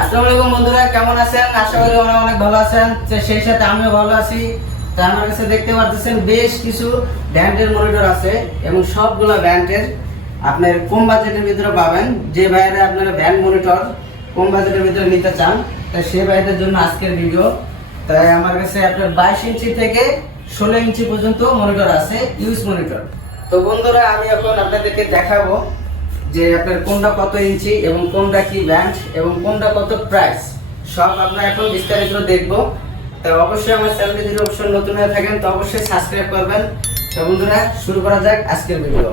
আসসালামু বন্ধুরা, কেমন আছেন? আশা করি ওরা অনেক ভালো আছেন। সেই সাথে আমিও ভালো আছি। তো আমার কাছে দেখতে পাচ্ছেন বেশ কিছু ব্র্যান্ডের মনিটর আছে এবং সবগুলো ব্র্যান্ডের আপনার কম বাজেটের ভিতরে পাবেন। যে বাইরে আপনারা ব্র্যান্ড মনিটর কম বাজেটের ভিতরে নিতে চান তাই সেই বাইরের জন্য আজকের ভিডিও। তাই আমার কাছে আপনার বাইশ ইঞ্চি থেকে ষোলো ইঞ্চি পর্যন্ত মনিটর আছে, ইউজ মনিটর। তো বন্ধুরা, আমি এখন আপনাদেরকে দেখাবো যে আপনার কোনটা কত ইঞ্চি এবং কোনটা কি ব্র্যান্ড এবং কোনটা কত প্রাইস, সব আমরা এখন বিস্তারিত দেখব। তো অবশ্যই আমার চ্যানেলটি যদি অবশ্যই নতুন হয়ে থাকেন, তো অবশ্যই সাবস্ক্রাইব করবেন। তো বন্ধুরা, শুরু করা যাক আজকের ভিডিও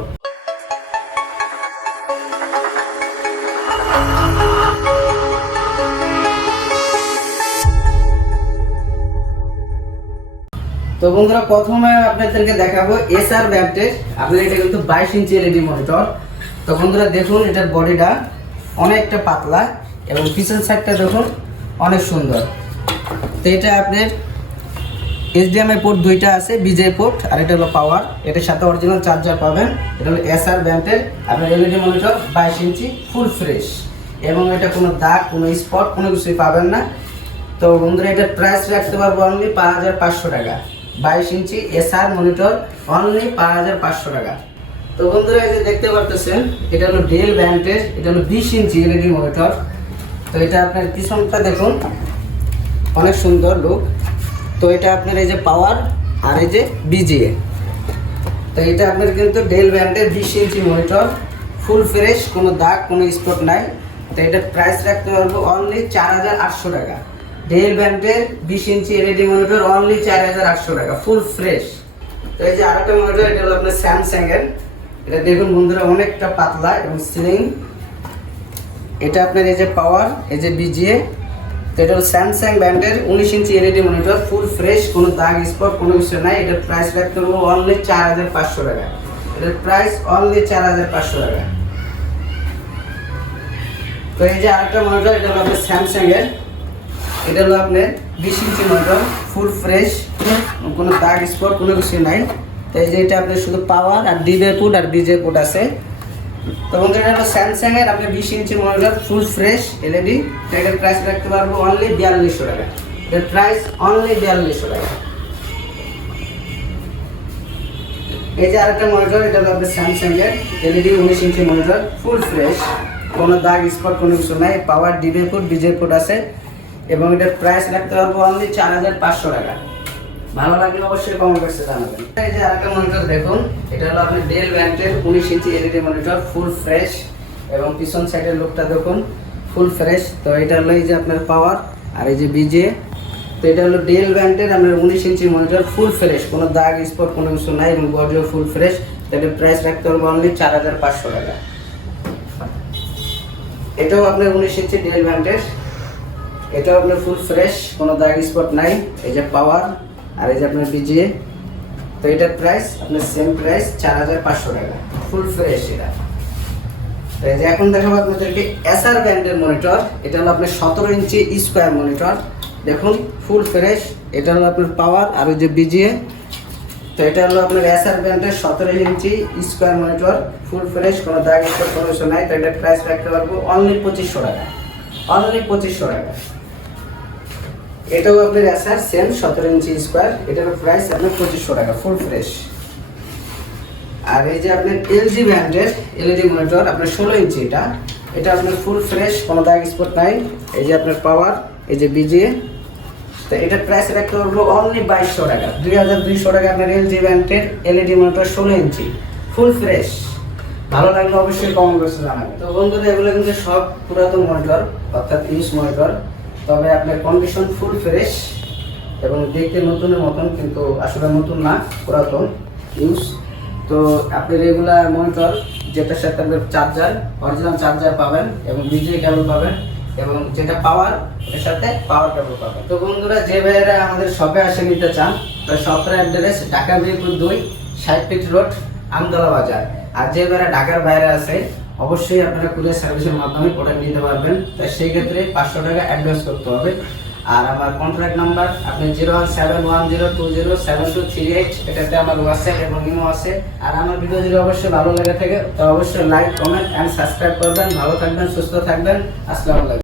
তো বন্ধুরা, প্রথমে আপনাদেরকে দেখাবো এসআর ব্যান্ডের আপনার এটা কিন্তু বাইশ ইঞ্চি এলইডি মনিটর তো বন্ধুরা দেখুন, এটার বডিটা অনেকটা পাতলা এবং পিছন সাইডটা দেখুন অনেক সুন্দর। তো এটা আপনার এইচডিএমআই পোর্ট দুইটা আছে বিজে পোর্ট আর এটা হলো পাওয়ার এটার সাথে অরিজিনাল চার্জার পাবেন। এটা হলো এসআর ব্যান্ডের আপনার এলইডি মনিটর বাইশ ইঞ্চি ফুল ফ্রেশ এবং এটা কোনো দাগ, কোনো স্পট কোনো কিছুই পাবেন না। তো বন্ধুরা এটার প্রাইস রাখতে পারব অনলি পাঁচ হাজার পাঁচশো টাকা। বাইশ ইঞ্চি এসআর মনিটর অনলি পাঁচ হাজার পাঁচশো টাকা। তো বন্ধুরা এই যে দেখতে পারতেছেন, এটা হলো ডেল ব্র্যান্ডের এটা হলো বিশ ইঞ্চি এলইডি মনিটর। তো এটা আপনার পিছনটা দেখুন, অনেক সুন্দর লুক তো এটা আপনার এই যে পাওয়ার আর এই যে বিজিএ তো এটা আপনার কিন্তু ডেল ব্র্যান্ডের বিশ ইঞ্চি মনিটর ফুল ফ্রেশ কোনো দাগ, কোনো স্পট নাই। তো এটার প্রাইস রাখতে পারব অনলি চার হাজার আটশো টাকা। ডেল ব্র্যান্ডের বিশ ইঞ্চি এলইডি মনিটর অনলি চার হাজার আটশো টাকা ফুল ফ্রেশ তো এই যে আরেকটা মনিটর, এটা হলো আপনার স্যামসাং এর এটা দেখুন বন্ধুরা, অনেকটা পাতলা এবং স্লিম এটা আপনার এই যে পাওয়ার এই যে বিজিএ তো এটা হলো স্যামসাং ব্র্যান্ডের উনিশ ইঞ্চি এলইডি মনিটর ফুল ফ্রেশ কোনো দাগ স্পট কোনো কিছু নাই। এটার প্রাইস রাখতে পারব অনলি চার হাজার পাঁচশো টাকা। এটার প্রাইস অনলি চার হাজার পাঁচশো টাকা। তো এই যে আরেকটা মনিটর এটা হলো আপনার স্যামসাং এর। এটা হলো আপনার বিশ ইঞ্চি মনিটর ফুল ফ্রেশ কোনো দাগ স্পট কোনো কিছু নাই। তো এই যে এটা আপনার শুধু পাওয়ার আর ডিবে পুট আর বিজে কোড আছে। তো বন্ধুরা এটা হলো স্যামসাং এর, আপনি বিশ ইঞ্চি মনিটর ফুল ফ্রেশ এলইডি তো এটার প্রাইস রাখতে পারব অনলি বিয়াল্লিশশো টাকা। এটার প্রাইস অনলি বিয়াল্লিশশো টাকা। এই যে আরেকটা মনিটর এটা হলো আপনার স্যামসাং এর এলইডি উনিশ ইঞ্চি মনিটর ফুল ফ্রেশ কোনো দাগ স্পট কোনো কিছু নাই পাওয়ার ডিবে ফুট বিজে কোড আছে। এবং এটার প্রাইস রাখতে পারব অনলি চার হাজার পাঁচশো টাকা। ভালো লাগলে অবশ্যই কমেন্ট বক্সে জানাবেন। এই যে আরেকটা মনিটর দেখুন, এটা হলো আপনি ডেল ব্র্যান্ডের উনিশ ইঞ্চি এলইডি মনিটর ফুল ফ্রেশ এবং পিছন সাইডের লুকটা দেখুন ফুল ফ্রেশ তো এটা হলো এই যে আপনার পাওয়ার আর এই যে বিজে তো এটা হলো ডেল ব্র্যান্ডের আপনার উনিশ ইঞ্চি মনিটর ফুল ফ্রেশ কোনো দাগ স্পট কোনো কিছু নাই এবং বডিও ফুল ফ্রেশ এটার প্রাইস রাখতে পারব অনলি চার হাজার পাঁচশো টাকা। এটাও আপনার উনিশ ইঞ্চি ডেল ব্র্যান্ডের এটাও আপনার ফুল ফ্রেশ কোনো দাগ স্পট নাই। এই যে পাওয়ার আর এই যে আপনার বিজিএ তো এটার প্রাইস আপনার সেম প্রাইস চার হাজার পাঁচশো টাকা ফুল ফ্রেশ এটা। তো এই যে এখন দেখাবো আপনাদেরকে এসআর ব্র্যান্ডের মনিটর এটা হলো আপনার সতেরো ইঞ্চি স্কোয়ার মনিটর দেখুন ফুল ফ্রেশ এটা হলো আপনার পাওয়ার আর ওই যে বিজিএ তো এটা হলো আপনার এসআর ব্র্যান্ডের সতেরো ইঞ্চি স্কোয়ার মনিটর ফুল ফ্রেশ কোনো দাগ কোনো নাই। তো এটার প্রাইস রাখতে পারব অনলি পঁচিশশো টাকা। অনলি পঁচিশশো টাকা। এটাও আপনার এসআর সেম সতেরো ইঞ্চি স্কোয়ার এটার প্রাইস আপনার পঁচিশশো টাকা ফুল ফ্রেশ আর এই যে আপনার এলজি ব্র্যান্ডের এলইডি মনিটর আপনার ষোলো ইঞ্চি এটা এটা আপনার ফুল ফ্রেশ কোনো দাগ স্পট নাই। এই যে আপনার পাওয়ার এই যে বিজিএ তো এটার প্রাইস রাখতে পারব অনলি বাইশশো টাকা, দুই হাজার দুইশো টাকা আপনার এলজি ব্র্যান্ডের এলইডি মনিটর ষোলো ইঞ্চি ফুল ফ্রেশ ভালো লাগলে অবশ্যই কমেন্ট বক্সে জানাবেন। তো বন্ধুরা, এগুলো কিন্তু সব পুরাতন মনিটর অর্থাৎ ইউজ মনিটর তবে আপনার কন্ডিশন ফুল ফ্রেশ এবং দেখতে নতুনের মতন, কিন্তু আসলে নতুন না, পুরাতন ইউজ তো আপনি রেগুলার মনিটর যেটার সাথে আপনার চার্জার অরিজিনাল চার্জার পাবেন এবং বিজে কেবল পাবেন এবং যেটা পাওয়ার এর সাথে পাওয়ার কেবল পাবেন। তো বন্ধুরা, যে ভাইয়েরা আমাদের শপে আসে নিতে চান তো শপের অ্যাড্রেস ঢাকা মিরপুর দুই ফিট রোড, আমতলা বাজার। আর যে ভাইয়েরা ঢাকার বাইরে আছে অবশ্যই আপনারা কুরিয়ার সার্ভিসের মাধ্যমে প্রোডাক্ট নিতে পারবেন। তাই সেই ক্ষেত্রে পাঁচশো টাকা অ্যাডভান্স করতে হবে। আর আমার কন্ট্যাক্ট নাম্বার আপনি zero one seven one zero two zero seven two three eight এটাতে আমার হোয়াটসঅ্যাপ এবং ইমো আছে। আর আমার ভিডিও যদি অবশ্যই ভালো লেগে থাকে, তো অবশ্যই লাইক কমেন্ট অ্যান্ড সাবস্ক্রাইব করবেন। ভালো থাকবেন, সুস্থ থাকবেন। আসসালামু আলাইকুম।